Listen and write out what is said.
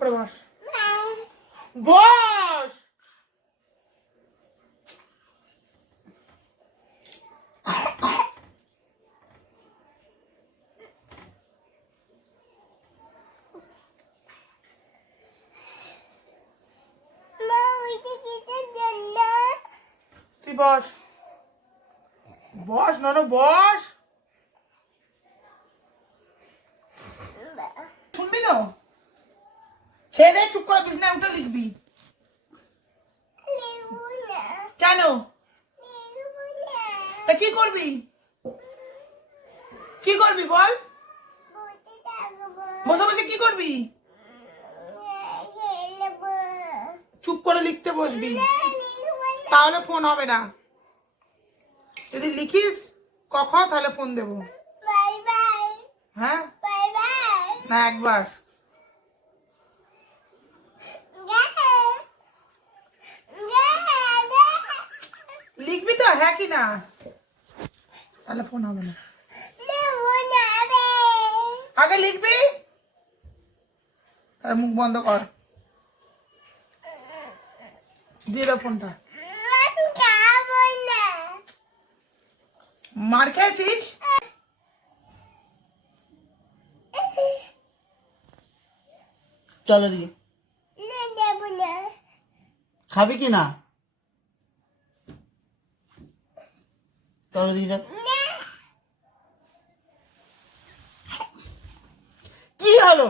করে বস, বস। তুই বস, বস ননু, বস। শুনবি তো? খেয়ে দে, চুপ করে বিছনায় উঠে লিখবি। কেন? তা কি করবি? কি করবি বল? বসে বসে কি করবি? চুপ করে লিখতে বসবি, তাহলে ফোন হবে না। যদি লিখিস ক খ তাহলে ফোন দেবো। হ্যাঁ না, একবার লিখবি তো, হ্যাঁ কি না? তাহলে ফোন হবে না। আগে লিখবি, তার মুখ বন্ধ কর, দিয়ে দাও ফোনটা। মার খেয়েছিস? চলো দিয়ে খাবি কি না? চলো দিয়ে কি হলো?